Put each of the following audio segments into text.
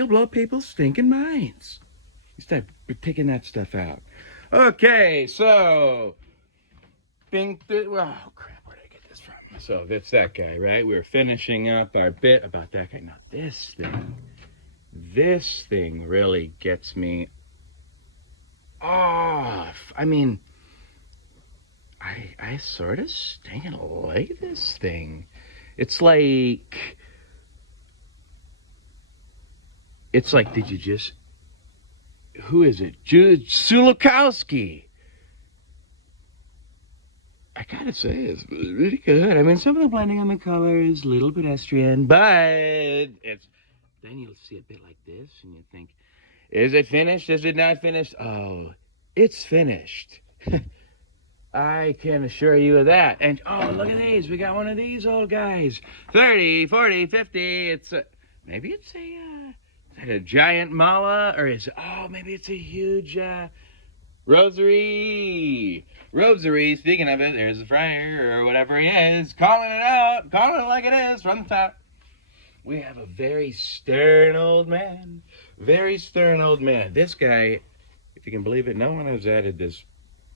He'll blow people's stinking minds. You start taking that stuff out. Okay, so oh crap, where did I get this from? So that's that guy, right? We're finishing up our bit about that guy. Now this thing really gets me off. I mean, I sort of stinking like this thing. It's like, did you just, who is it? Sulakowski. I gotta say, it's really good. I mean, some of the blending on the colors, a little pedestrian, but it's, then you'll see a bit like this, and you think, is it finished? Is it not finished? Oh, it's finished. I can assure you of that. And, oh, look at these. We got one of these old guys. 30, 40, 50. It's maybe it's a giant mala, or maybe it's a huge rosary. Rosary, speaking of it, there's the friar, or whatever he is, calling it out, calling it like it is from the top. We have a very stern old man. Very stern old man. This guy, if you can believe it, no one has added this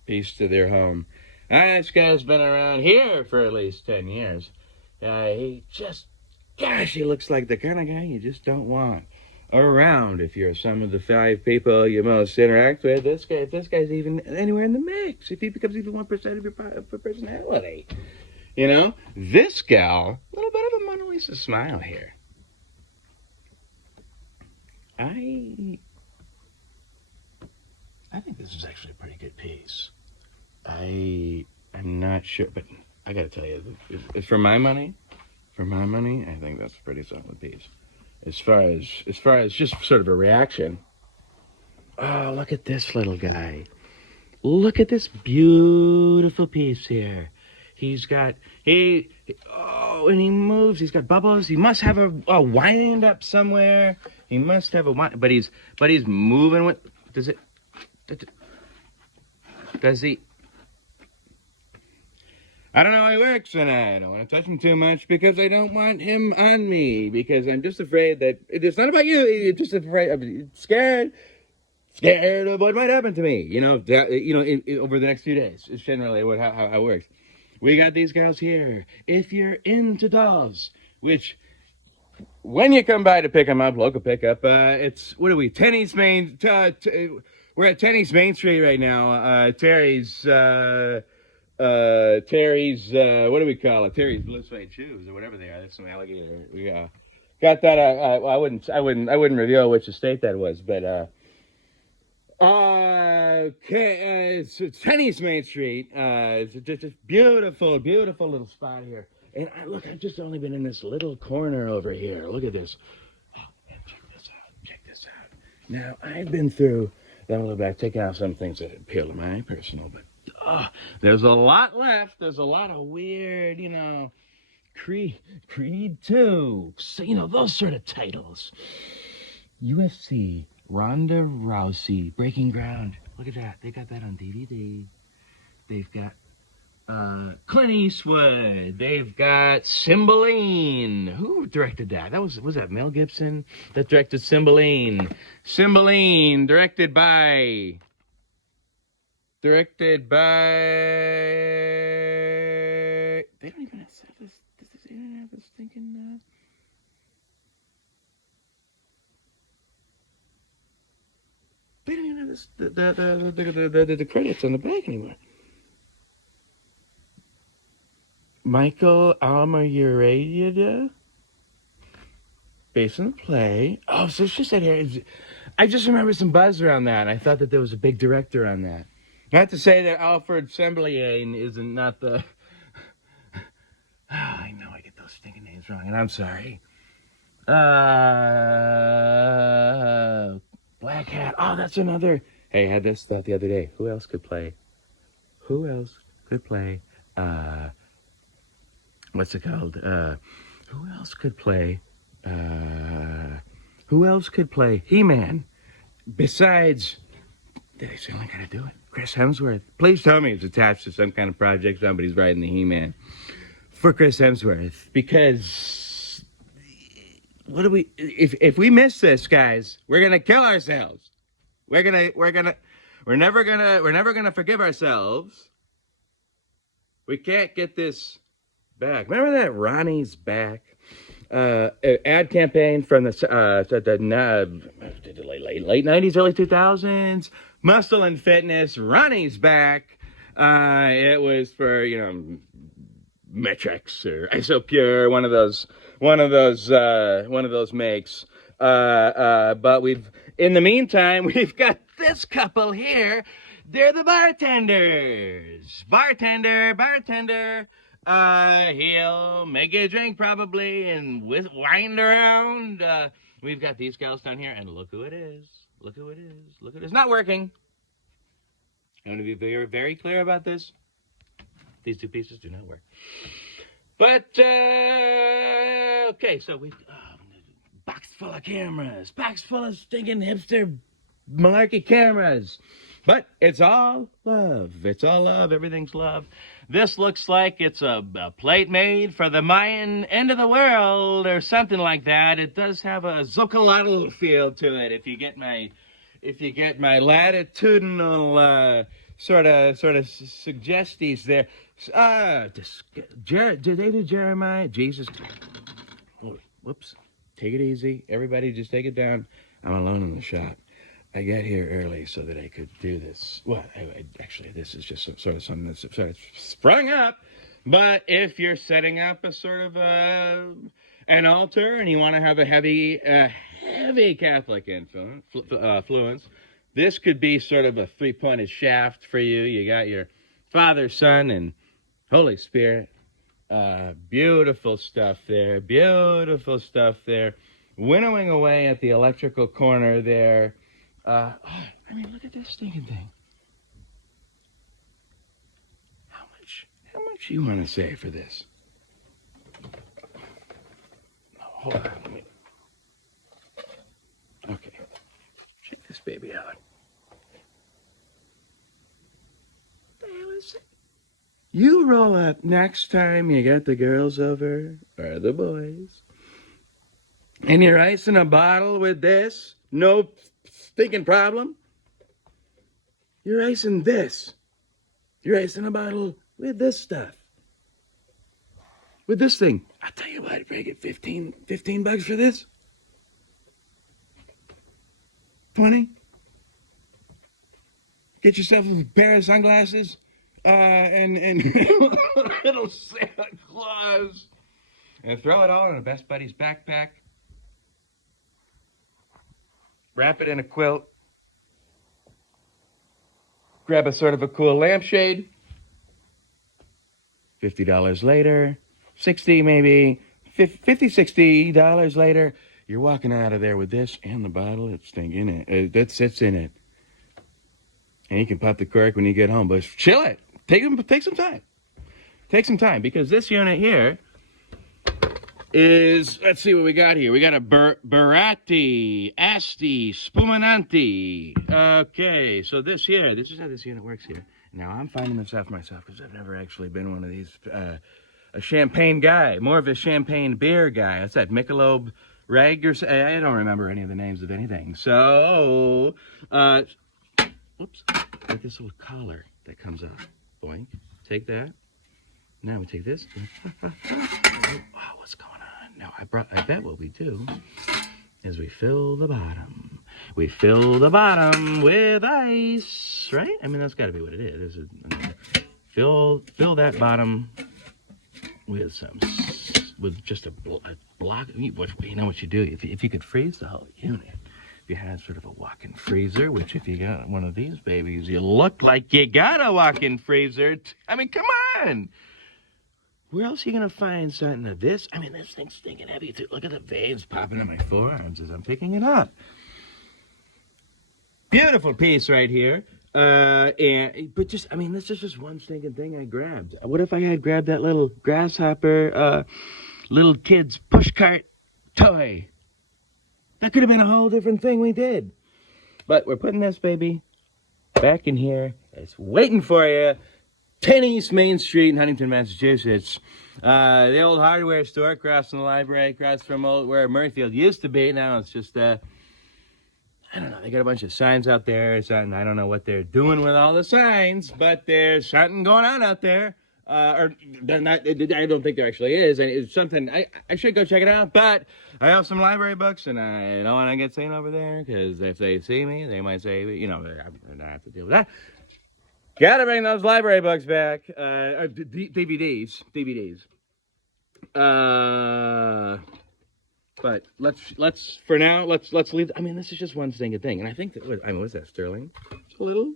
piece to their home. This guy's been around here for at least 10 years. He looks like the kind of guy you just don't want around if you're some of the 5 people you most interact with. If this guy's even anywhere in the mix, if he becomes even 1% of your personality. You know, this gal, a little bit of a Mona Lisa smile here. I think this is actually a pretty good piece. I'm not sure, but I gotta tell you, for my money, I think that's a pretty solid piece. As far as just sort of a reaction. Oh, look at this little guy. Look at this beautiful piece here. And he moves. He's got bubbles. He must have a wind up somewhere. He must have a wind, but he's moving with. Does he? I don't know how he works, and I don't want to touch him too much because I don't want him on me, because I'm just afraid that it's not about you. You're just afraid. I'm scared of what might happen to me. Over the next few days. It's generally how it works. We got these guys here. If you're into dolls, which when you come by to pick them up, local pickup, it's, what are we? We're at Tenny's Main Street right now. Terry's, what do we call it? Terry's Blue Suede Shoes, or whatever they are. That's some alligator. We got that. I wouldn't reveal which estate that was, but it's Tenny's Main Street. It's just a beautiful, beautiful little spot here. And I've just only been in this little corner over here. Look at this. Oh, man, check this out. Now, I've been through that a little bit. I've taken out some things that appeal to my personal, but there's a lot left. There's a lot of weird, Creed 2. So, those sort of titles. UFC, Ronda Rousey, Breaking Ground. Look at that. They got that on DVD. They've got Clint Eastwood. They've got Cymbeline. Who directed that? Was that Mel Gibson that directed Cymbeline? Cymbeline, directed by. They don't even have this. They don't have this thinking. They don't even have this. The credits on the back anymore. Michael Almaguerida, based on the play. Oh, so it's just that here. I just remember some buzz around that, and I thought that there was a big director on that. Not to say that Alfred Cymbeline isn't not the. I know I get those stinking names wrong, and I'm sorry. Black Hat. Oh, that's another. Hey, I had this thought the other day. Who else could play? What's it called? Who else could play He-Man? Besides, did I certainly gotta do it? Chris Hemsworth. Please tell me it's attached to some kind of project. Somebody's writing the He-Man for Chris Hemsworth, because what do we? If we miss this, guys, we're gonna kill ourselves. We're never gonna forgive ourselves. We can't get this back. Remember that Ronnie's Back ad campaign from the late 90s, early 2000s? Muscle and Fitness, Ronnie's Back. It was for, Metrex or Isopure, one of those makes. But in the meantime, we've got this couple here. They're the bartenders. Bartender. He'll make you a drink probably and wind around. We've got these gals down here, and look who it is. Look who it is. It's not working. I want to be very, very clear about this. These two pieces do not work. But, okay, so we've box full of cameras. Box full of stinking hipster malarkey cameras. But it's all love. It's all love. Everything's love. This looks like it's a plate made for the Mayan end of the world or something like that. It does have a Xocolotl feel to it. If you get my latitudinal sort of suggesties there. Did they do Jeremiah? Jesus. Oh, whoops. Take it easy. Everybody just take it down. I'm alone in the shop. I got here early so that I could do this. Well, actually, this is just something that's sort of sprung up. But if you're setting up a sort of an altar and you want to have a heavy Catholic influence, this could be sort of a three-pointed shaft for you. You got your Father, Son, and Holy Spirit. Beautiful stuff there. Winnowing away at the electrical corner there. Look at this stinking thing. How much you want to say for this? No, hold on. Okay. Check this baby out. What the hell is it? You roll up next time you got the girls over, or the boys, and you're icing a bottle with this. No stinking problem. You're icing this. You're icing a bottle with this stuff. With this thing. I'll tell you what, if I get $15 for this. 20. Get yourself a pair of sunglasses. And little Santa Claus. And throw it all in a Best Buddy's backpack. Wrap it in a quilt. Grab a sort of a cool lampshade. $50 later. 60 maybe. $60 later. You're walking out of there with this and the bottle. It's in it. That sits in it. And you can pop the cork when you get home. But chill it. Take some time. Take some time. Because this unit here is, let's see what we got here. We got a Baratti, Asti, Spumanti. Okay, so this is how this unit works here. Now, I'm finding this out for myself because I've never actually been one of these, a champagne guy. More of a champagne beer guy. What's that, Michelob Reg? I don't remember any of the names of anything. So, oops, like this little collar that comes off. Boink, take that. Now we take this. Oh, what's going on? Now, I bet what we do is we fill the bottom. We fill the bottom with ice, right? I mean, that's got to be what it is. Fill that bottom with just a block. You know what you do? If you could freeze the whole unit. If you had sort of a walk-in freezer, which if you got one of these babies, you look like you got a walk-in freezer. I mean, come on. Where else are you going to find something of this? I mean, this thing's stinking heavy, too. Look at the veins popping in my forearms as I'm picking it up. Beautiful piece right here. But this is just one stinking thing I grabbed. What if I had grabbed that little grasshopper, little kid's pushcart toy? That could have been a whole different thing we did. But we're putting this baby back in here. It's waiting for you 10 East Main Street in Huntington, Massachusetts. The old hardware store across from the library, across from where Murrayfield used to be. Now it's just, I don't know, they got a bunch of signs out there. Something, I don't know what they're doing with all the signs, but there's something going on out there. Or they're not, I don't think there actually is. And it's something, I should go check it out. But I have some library books, and I don't want to get seen over there, because if they see me, they might say, you know, I have to deal with that. Gotta bring those library books back. DVDs. But let's for now let's leave. I mean, this is just one stinking thing, and I think that was that Sterling? It's a little.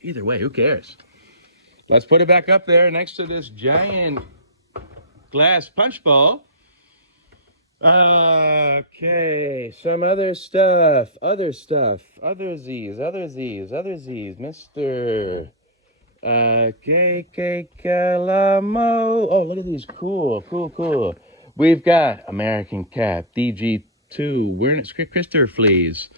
Either way, who cares? Let's put it back up there next to this giant glass punch bowl. Okay, some other stuff, other Z's, Mr. KK Calamo. Oh, look at these, cool. We've got American Cap, DG2, we're in Christopher Fleas.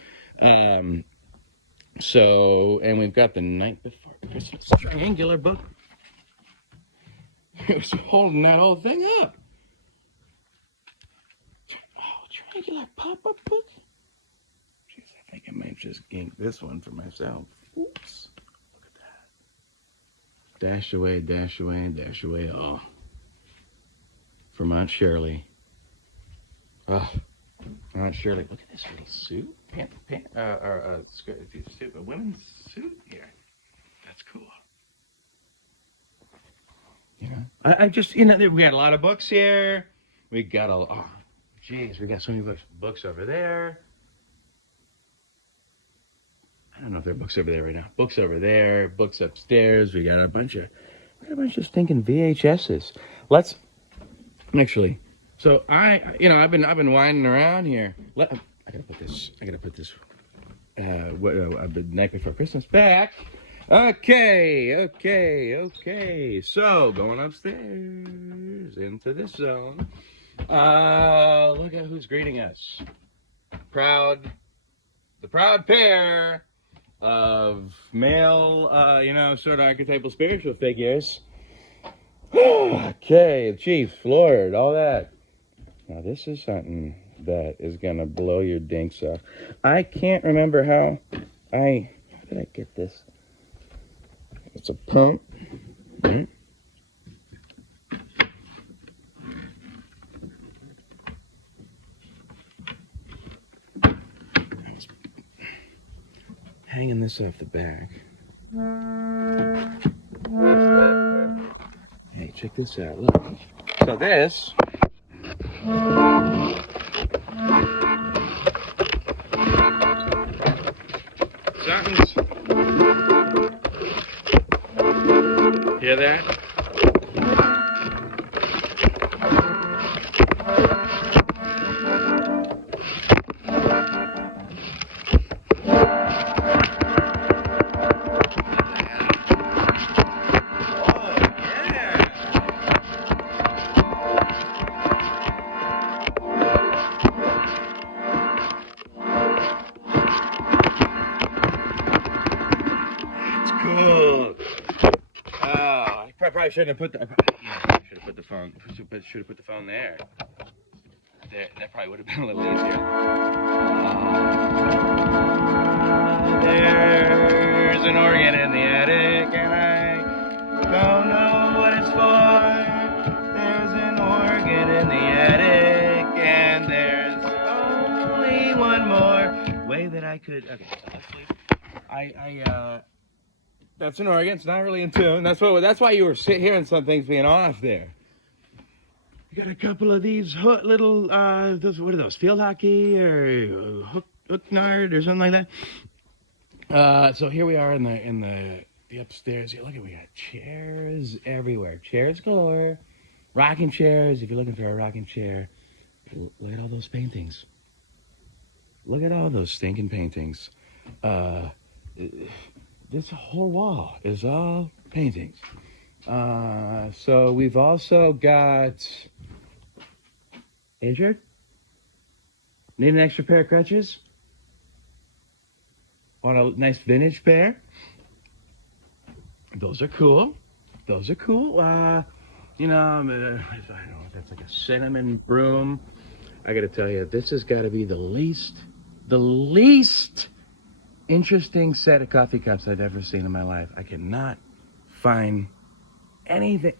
So, and we've got the Night Before Christmas triangular book. It was holding that whole thing up. Triangular pop-up book? Jeez, I think I might just gank this one for myself. Oops. Look at that. Dash away. Oh. For Aunt Shirley. Oh. Aunt Shirley. Look at this little suit. A women's suit here. That's cool. You know? I just, you know, we got a lot of books here. We got jeez, we got so many books over there. I don't know if there are books over there right now. Books over there, books upstairs. We got a bunch of stinking VHSs. Let's actually. So I've been winding around here. I gotta put this. The Night Before Christmas back. Okay. So going upstairs into this zone. Look at who's greeting us. The proud pair of male, sort of archetypal spiritual figures. Okay, Chief, Lord, all that. Now this is something that is gonna blow your dinks off. I can't remember how did I get this? It's a pump. Mm-hmm. Hanging this off the back. Hey, check this out. Look. So this. Something's. Hear that? I shouldn't have put the phone. Should have put the phone there. That probably would have been a little easier. There's an organ in the attic, and I don't know what it's for. There's an organ in the attic, and there's only one more way that I could. Okay, so that's an organ. It's not really in tune. That's why you were hearing some things being off there. You got a couple of these little what are those? Field hockey or hook nard or something like that. So here we are in the upstairs. Here, look, we got chairs everywhere. Chairs galore. Rocking chairs. If you're looking for a rocking chair, look at all those paintings. Look at all those stinking paintings. This whole wall is all paintings. So we've also got... Injured? Need an extra pair of crutches? Want a nice vintage pair? Those are cool. Those are cool. You know, I don't know, that's like a cinnamon broom. I gotta tell you, this has got to be the least interesting set of coffee cups I've ever seen in my life. I cannot find anything.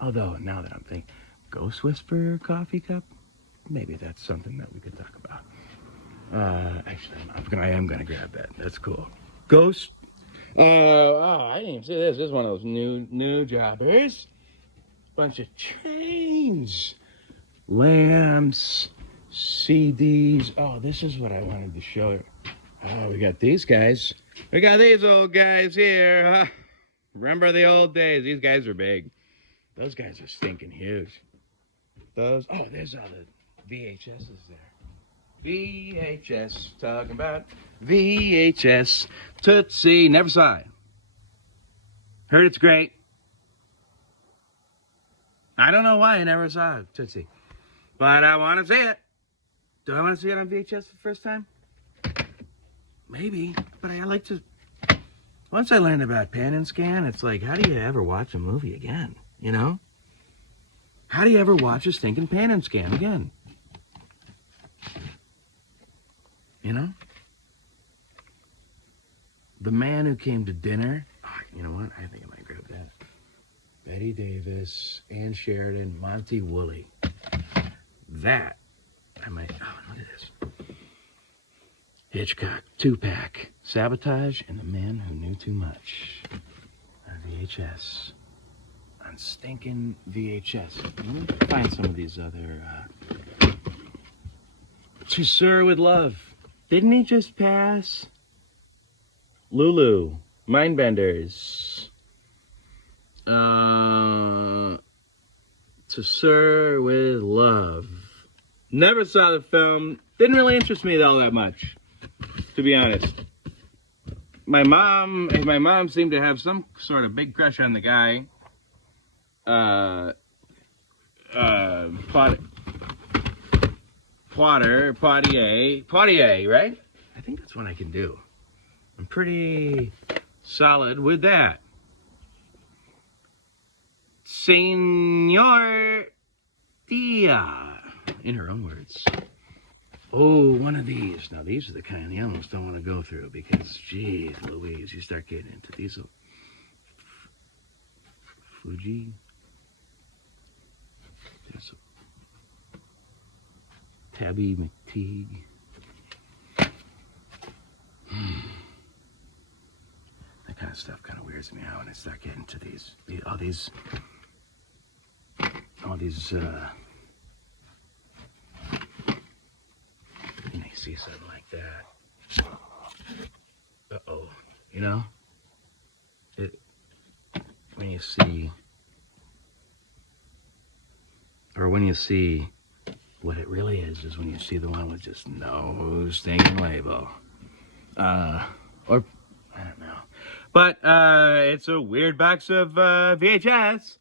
Although, now that I'm thinking, Ghost Whisperer coffee cup? Maybe that's something that we could talk about. Actually, I am gonna grab that. That's cool. Ghost. Oh, I didn't even see this. This is one of those new jobbers. Bunch of chains, lamps, CDs. Oh, this is what I wanted to show you. Oh, we got these guys. We got these old guys here. Huh? Remember the old days? These guys are big. Those guys are stinking huge. There's all the VHSs there. VHS, talking about VHS. Tootsie, never saw it. Heard it's great. I don't know why I never saw it, Tootsie. But I want to see it. Do I want to see it on VHS for the first time? Maybe, but I like to... Once I learned about pan and scan, it's like, how do you ever watch a movie again, you know? How do you ever watch a stinking pan and scan again? You know? The Man Who Came to Dinner. Oh, you know what? I think I might grab that. Betty Davis, Ann Sheridan, Monty Woolley. That, I might... Oh, look at this. Hitchcock, 2-pack, Sabotage, and The Man Who Knew Too Much. On VHS. On stinking VHS. Let me find some of these other... To Sir With Love. Didn't he just pass? Lulu. Mindbenders. To Sir With Love. Never saw the film. Didn't really interest me all that much, to be honest. My mom seemed to have some sort of big crush on the guy. Poitier, right? I think that's what I can do. I'm pretty solid with that. Senor Dia, in her own words. Oh, one of these. Now, these are the kind you almost don't want to go through because, geez, Louise, you start getting into these. Fuji. There's a Tabby McTeague. That kind of stuff kind of weirds me out when I start getting to all these, and I see something like that. Uh-oh. You know? When you see what it really is when you see the one with just no stinking label. Or, I don't know. But, it's a weird box of, VHS.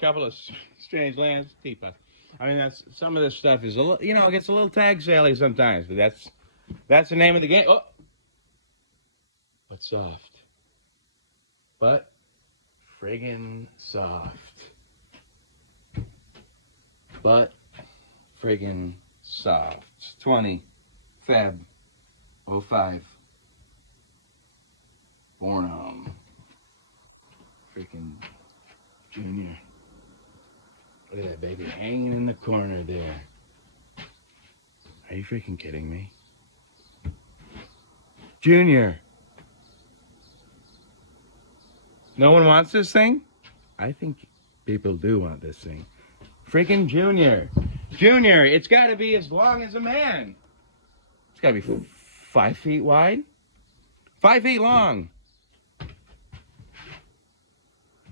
Couple of strange lands, teapots. I mean, some of this stuff is a little, it gets a little tag sally sometimes, but that's the name of the game. Oh! But soft. But friggin' soft. But friggin' soft. 20 Feb 05. Bornholm. Freaking Junior. Look at that baby hanging in the corner there. Are you freaking kidding me? Junior. No one wants this thing? I think people do want this thing. Freaking Junior. Junior, it's got to be as long as a man. It's got to be 5 feet wide. 5 feet long.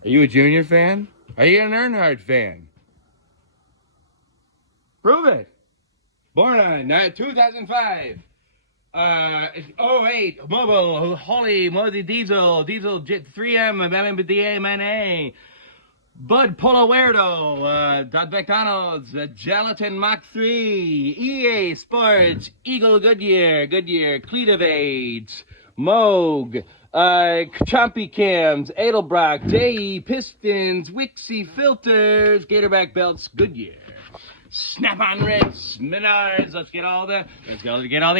Are you a Junior fan? Are you an Earnhardt fan? Prove it. Born on 2005. 08 Mobile, Holy Moly Diesel 3M, MMDA, Bud Polowerdo, McDonald's, Gelatin Mach 3, EA Sports, Eagle Goodyear, Cletovate, Moog, Chompy Cams, Edelbrock, JE, Pistons, Wixie Filters, Gatorback Belts, Goodyear. Snap-on Ritz, Menards. Let's get all the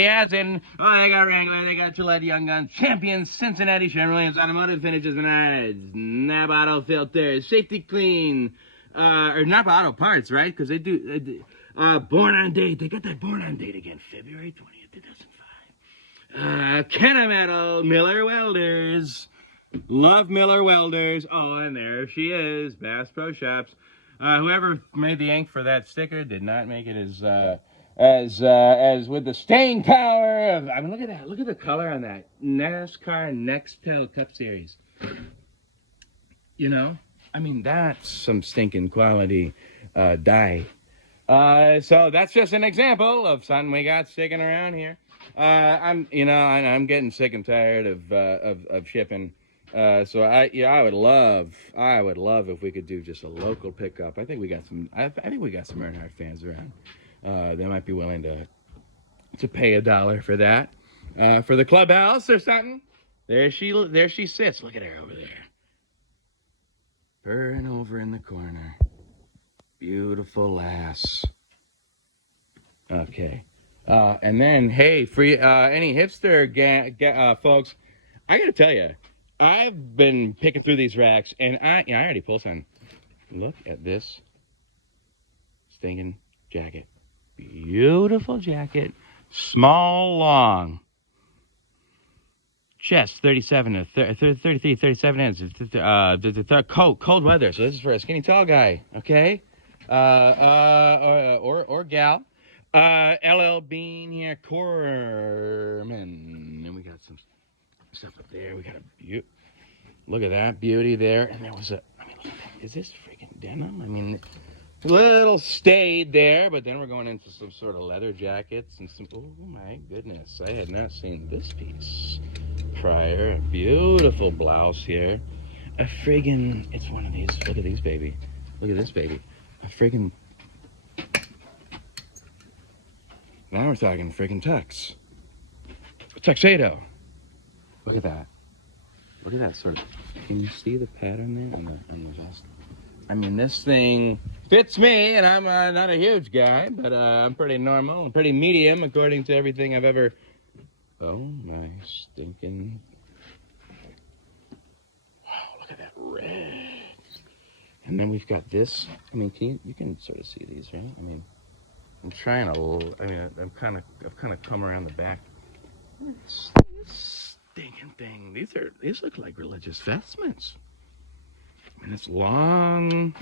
ads in. Oh, they got Wrangler, they got Gillette Young Guns, Champions, Cincinnati, Sherwin Williams, Automotive Finishes, Menards, Napa Auto Filters, Safety Clean, or Napa Auto Parts, right? Because they do Born on Date. They got that Born on Date again, February 20th, 2005. Kennametal, Miller Welders. Love Miller Welders. Oh, and there she is, Bass Pro Shops. Whoever made the ink for that sticker did not make it as with the staying power of. I mean, look at that. Look at the color on that NASCAR Nextel Cup Series. You know, I mean, that's some stinking quality dye. So that's just an example of something we got sticking around here. I'm getting sick and tired of shipping. So I would love if we could do just a local pickup. I think we got some Earnhardt fans around. They might be willing to pay $1 for that. For the clubhouse or something. There she sits. Look at her over there. Purring over in the corner. Beautiful lass. Okay. And then, hey, free any hipster folks, I gotta tell you, I've been picking through these racks, and I already pulled some. Look at this stinking jacket. Beautiful jacket. Small, long. Chest, 37 to 33, 37 inches. Cold weather, so this is for a skinny, tall guy, okay? Or gal. LL Bean here, Corman. And we got some stuff up there. We got look at that beauty there. And there was look at that. Is this freaking denim? I mean, a little staid there, but then we're going into some sort of leather jackets and some, oh my goodness. I had not seen this piece prior. A beautiful blouse here. It's one of these. Look at these, baby. Look at this, baby. Now we're talking friggin' tux. Tuxedo. Look at that. Look at that sort of. Can you see the pattern there on the vest? I mean, this thing fits me, and I'm not a huge guy, but I'm pretty normal, and pretty medium according to everything I've ever. Oh my stinking! Wow, look at that red. And then we've got this. I mean, you can sort of see these, right? I mean, I'm trying to. I mean, I've kind of come around the back. This stinking thing. These look like religious vestments. And it's long.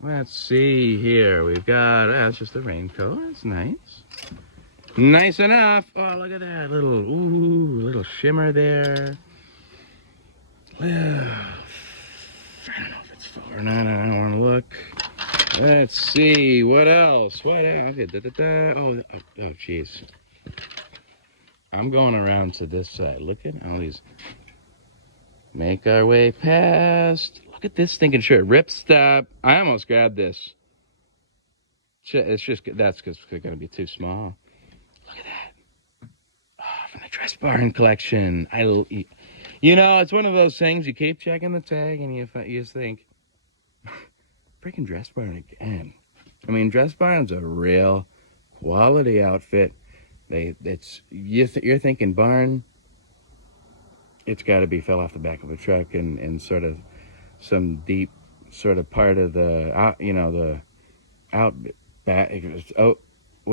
Let's see here. We've got. That's just a raincoat. That's nice. Nice enough. Oh, look at that little shimmer there. Well, I don't know if it's full or not. I don't want to look. Let's see. What else? Okay, Oh, jeez. I'm going around to this side. Look at all these. Make our way past. Look at this stinking shirt. Ripstop. I almost grabbed this. It's just, that's because it's going to be too small. Look at that. Oh, from the Dress Barn collection. It's one of those things, you keep checking the tag and you just think, freaking Dress Barn again. I mean, Dress Barn's a real quality outfit. You're thinking barn, it's got to be fell off the back of a truck and sort of some deep sort of part of the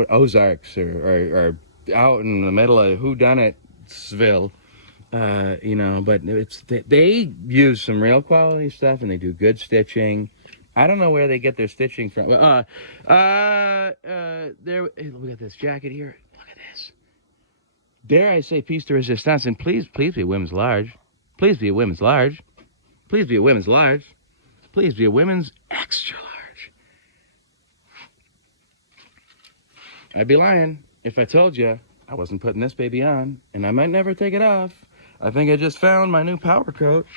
Ozarks or out in the middle of whodunitsville, but they use some real quality stuff and they do good stitching. I don't know where they get their stitching from. Look at this jacket here. Look at this. Dare I say piece de resistance, and please be a women's large. Please be a women's large. Please be a women's large. Please be a women's extra large. I'd be lying if I told you I wasn't putting this baby on, and I might never take it off. I think I just found my new power coat.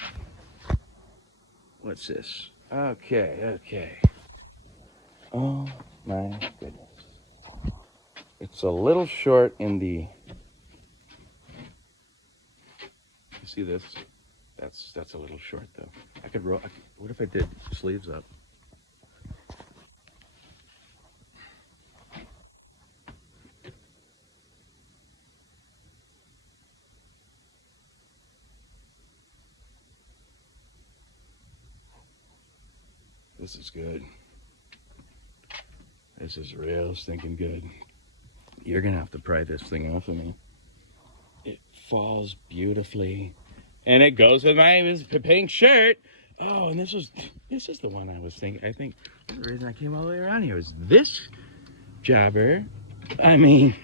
What's this? Okay. Oh my goodness. It's a little short in the see this? That's a little short though. I could roll. What if I did sleeves up? This is good. This is real stinking good. You're gonna have to pry this thing off of me. It falls beautifully, and it goes with my pink shirt. Oh, and this is the one I was thinking. I think the reason I came all the way around here was this jobber. I mean,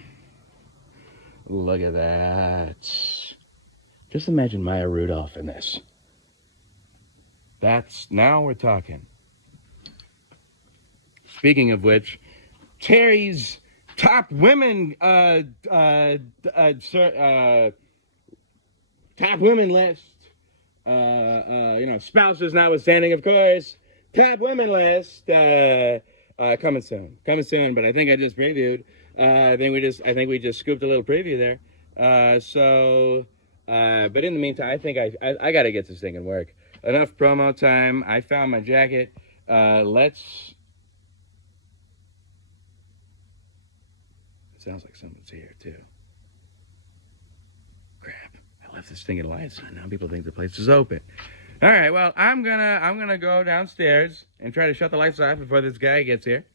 look at that. Just imagine Maya Rudolph in this. Now we're talking. Speaking of which, Terry's top women top women list. Spouses notwithstanding, of course. Top women list coming soon. But I think I just previewed. I think we just scooped a little preview there. But in the meantime, I think I got to get this thing in work. Enough promo time. I found my jacket. It sounds like someone's here too. Crap. I left this thing in lights on. Now people think the place is open. All right, well, I'm gonna go downstairs and try to shut the lights off before this guy gets here.